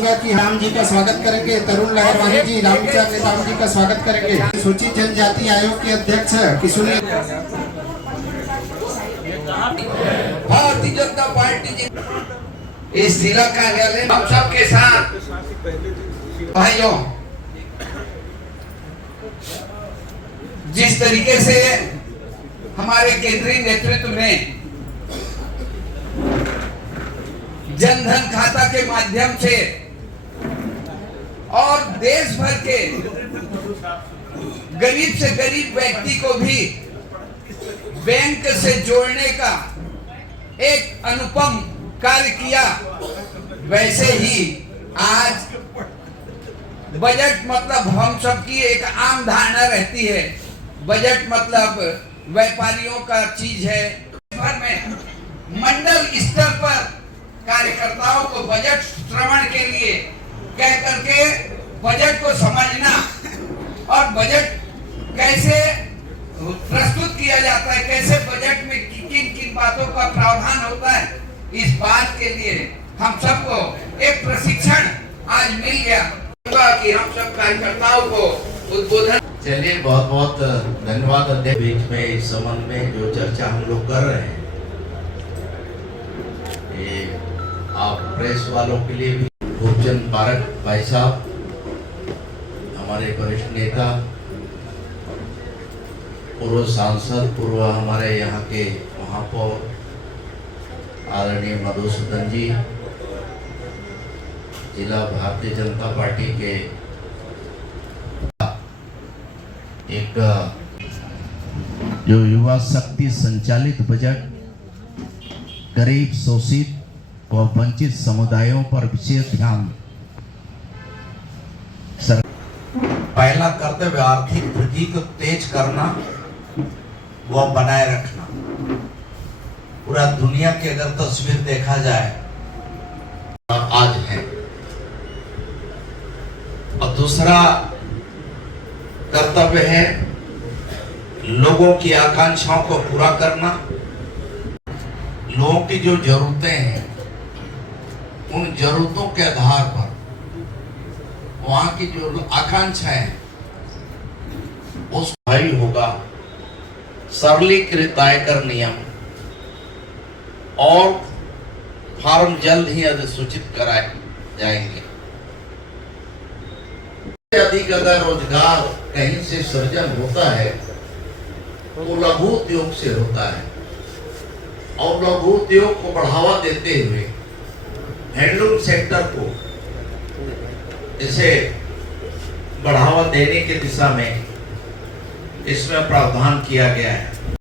चाहूंगा कि राम जी का स्वागत करेंगे, तरुण लहरवानी जी रामचंद्र नेताम जी का स्वागत करेंगे। सूचित जनजाति आयोग के अध्यक्ष किशोरी भारतीय जनता पार्टी जी इस जिला कार्यालय हम सबके साथ भाइयों, जिस तरीके से हमारे केंद्रीय नेतृत्व ने जनधन खाता के माध्यम से और देश भर के गरीब से गरीब व्यक्ति को भी बैंक से जोड़ने का एक अनुपम कार्य किया, वैसे ही आज बजट मतलब हम सबकी एक आम धारणा रहती है, बजट मतलब व्यापारियों का चीज है। भर में मंडल स्तर पर कार्यकर्ताओं को बजट श्रवण के लिए कह करके बजट को समझना और बजट कैसे प्रस्तुत किया जाता है, कैसे बजट में किन किन बातों का प्रावधान होता है, इस बात के लिए हम सबको एक प्रशिक्षण आज मिल गया कि हम सब कार्यकर्ताओं को उद्बोधन। चलिए, बहुत बहुत धन्यवाद अध्यक्ष। बीच में इस संबंध में जो चर्चा हम लोग कर रहे हैं, ये आप प्रेस वालों के लिए भी भूपचंद पारक भाई साहब, हमारे वरिष्ठ नेता, पूर्व सांसद, पूर्व हमारे यहाँ के महापौर आदरणीय मधुसूदन जी, जिला भारतीय जनता पार्टी के एक जो युवा शक्ति संचालित बजट गरीब, शोषित व वंचित समुदायों पर विशेष ध्यान। पहला कर्तव्य आर्थिक वृद्धि को तेज करना व बनाए रखना। पूरा दुनिया की अगर तस्वीर देखा जाए आज है, और दूसरा कर्तव्य है लोगों की आकांक्षाओं को पूरा करना। लोगों की जो जरूरतें हैं, उन जरूरतों के आधार पर वहाँ की जो आकांक्षाएं हैं उस भाई होगा। सरलीकृत आयकर नियम और फॉर्म जल्द ही अधिसूचित कराए जाएंगे। अधिक अगर रोजगार कहीं से सृजन होता है तो लघु उद्योग से होता है, और लघु उद्योग को बढ़ावा देते हुए हैंडलूम सेक्टर को इसे बढ़ावा देने की दिशा में इसमें प्रावधान किया गया है।